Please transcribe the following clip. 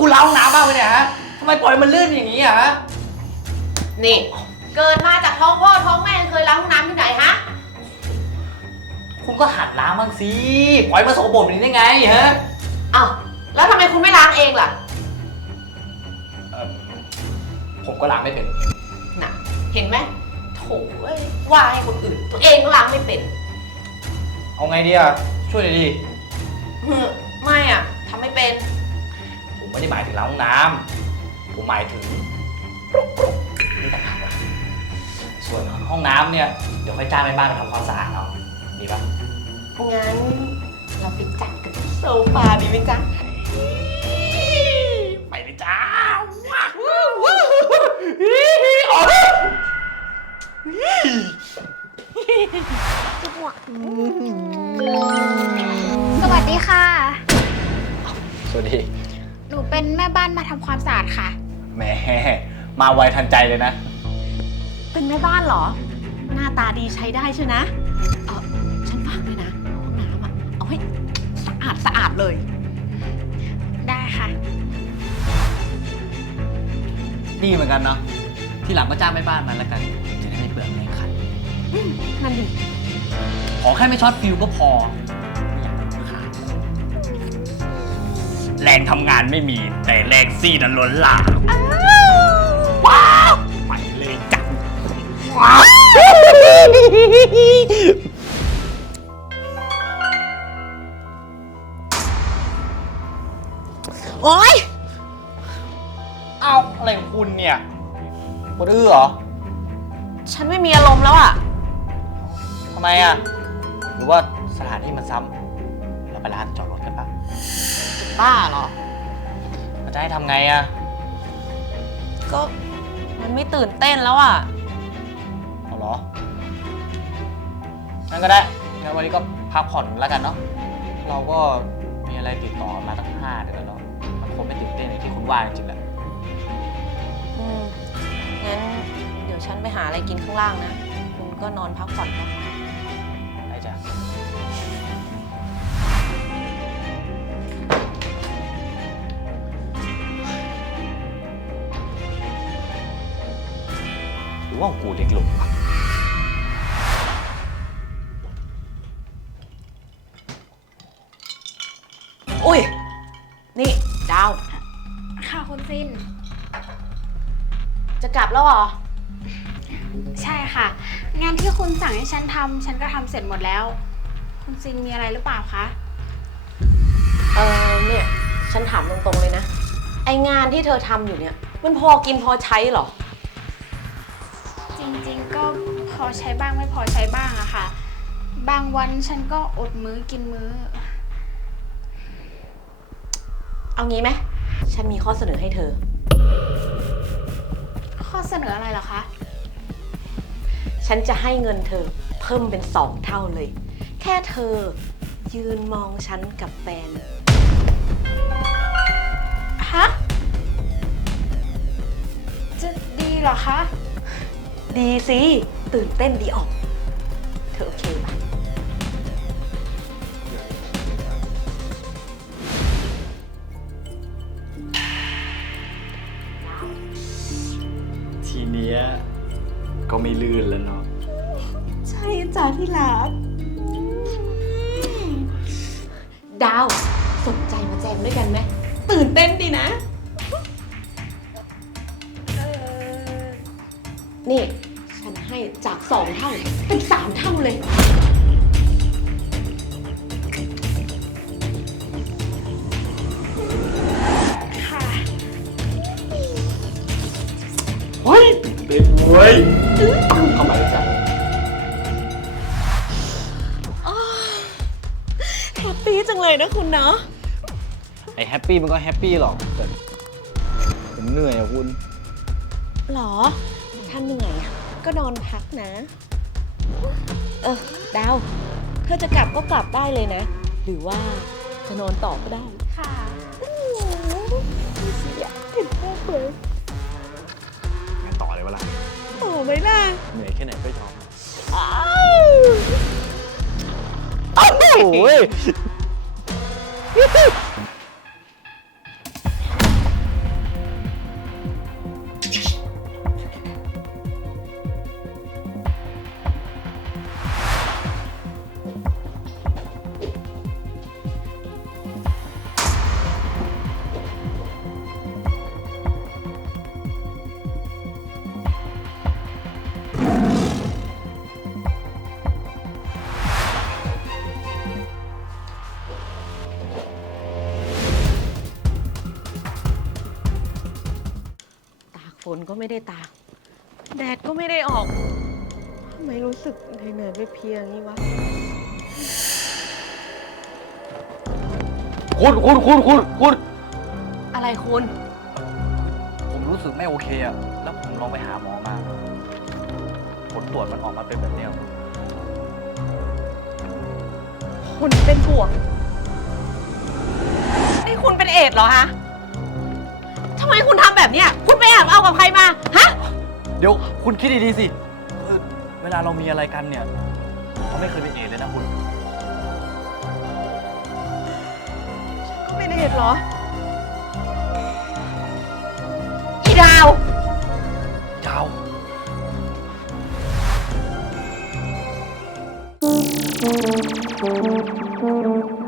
คุณล้างห้องน้ำบ้างไหมเนี่ยฮะทำไมปล่อยมันลื่นอย่างนี้อะฮะนี่ เกิดมาจากท้องพ่อท้องแม่เคยล้างห้องน้ำที่ไหนฮะ คุณก็หัดล้างบ้างสิปล่อยมาสกปรกแบบนี้ได้ไงฮะอ้าวแล้วทำไมคุณไม่ล้างเองล่ะเอิ่มผมก็ล้างไม่เป็นน่ะ เห็นไหมโถเอ้ยว่าให้คนอื่น ตัวเองก็ล้างไม่เป็นเอาไงดีอะช่วยหน่อยดิฮึไม่อะทำไม่เป็นผม ไม่ได้หมายถึงล้างห้องน้ำผมหมายถึงกรุกกรุกนี่ต่างหากล่ะส่วนห้องน้ำเนี่ยเดี๋ยวค่อยจ้างแม่บ้านมาทำความสะอาดเอาดีปะงั้นเราไปจัดกันที่โซฟาดีไหมจ๊ะไปเลยจ้าว้าวว้าวออกเลยสวัสดีค่ะ สวัสดีหนู เป็นแม่บ้านมาทำความสะอาดค่ะ แหมมาไวทันใจเลยนะ เป็นแม่บ้านเหรอ หน้าตาดีใช้ได้ใช่นะเออฉันฝากด้วยนะห้องน้ำอะเอาให้สะอาดสะอาดเลย ได้ค่ะ ดีเหมือนกันเนาะที่หลังก็จ้างแม่บ้านมาแล้วกันจะได้ไม่เปลืองแรงขัน นั่นดิ ขอแค่ไม่ช็อตฟิวก็พอ แรงทำงานไม่มี แต่แรงซีนั้นล้นหลามว้าวไปเลยจ้ะว้าวโอ๊ย เอาอะไรของคุณเนี่ยปวดอื้อเหรอฉันไม่มีอารมณ์แล้วอะทำไมอะ หรือว่าสถานที่มันซ้ำเราไปร้านจอดรถกันปะ บ้าเหรอเราจะให้ทำไงอะก็มันไม่ตื่นเต้นแล้วอะเอาเหรองั้นก็ได้งั้นวันนี้ก็พักผ่อนแล้วกันเนาะ เราก็มีอะไรติดต่อมาตั้งห้าเดือนแล้วมันคงไม่ตื่นเต้นอย่างที่คุณว่าจริงๆแหละ อืม งั้นเดี๋ยวฉันไปหาอะไรกินข้างล่างนะ คุณก็นอนพักผ่อนเถอะได้จ้ะ หรือว่ากูเด็กหลุมวะอุ้ย นี่ดาว ค่ะคุณซิน จะกลับแล้วเหรอ ใช่ค่ะ งานที่คุณสั่งให้ฉันทำฉันก็ทำเสร็จหมดแล้ว คุณซินมีอะไรหรือเปล่าคะ เออเนี่ย ฉันถามตรงๆเลยนะ ไองานที่เธอทำอยู่เนี่ย มันพอกินพอใช้เหรอ จริงๆ ก็พอใช้บ้างไม่พอใช้บ้างอะค่ะ บางวันฉันก็อดมื้อกินมื้อ เอางี้ไหม ฉันมีข้อเสนอให้เธอ ข้อเสนออะไรเหรอคะ ฉันจะให้เงินเธอเพิ่มเป็นสองเท่าเลย แค่เธอยืนมองฉันกับแฟน ดีสิ ตื่นเต้นดีออก เธอโอเคปะทีเนี้ยก็ไม่ลื่นแล้วเนาะ ใช่จ้าที่รัก ดาว สนใจมาแจมด้วยกันไหม ตื่นเต้นดีนะ นี่ฉันให้จาก สองเท่าเป็นสามเท่าเลย ค่ะเฮ้ยตื่นเต้นเว้ยเข้ามาเลยจ้ะแฮปปี้จังเลยนะคุณเนาะไอแฮปปี้มันก็แฮปปี้หรอกแต่ผมเหนื่อยอะคุณ หรอ ถ้าเหนื่อยอะ ก็นอนพักนะ เออดาว เธอจะกลับก็กลับได้เลยนะ หรือว่าจะนอนต่อก็ได้ค่ะเสียเห็นมากเลยงานต่อเลยวะล่ะต่อไหมล่ะเหนื่อยแค่ไหนก็ยอมอ้าวโอ้ย นก็ไม่ได้ตาก แดดก็ไม่ได้ออกทำไมรู้สึกเหนื่อยๆเพลียๆอย่างนี้วะ คุณคุณคุณคุณคุณอะไรคุณ ผมรู้สึกไม่โอเคอะแล้วผมลองไปหาหมอมา ผลตรวจมันออกมาเป็นแบบเนี้ยคุณคุณเป็นบวกนี่คุณเป็นเอดส์เหรอฮะ ทำไมคุณทำแบบเนี้ยคุณไปแอบเอากับใครมา ฮะ เดี๋ยวคุณคิดดีๆสิเออเวลาเรามีอะไรกันเนี่ยเขาไม่เคยเป็นเอดส์เลยนะคุณ ก็เป็นเอดส์เหรอ อีดาวเจ้าเ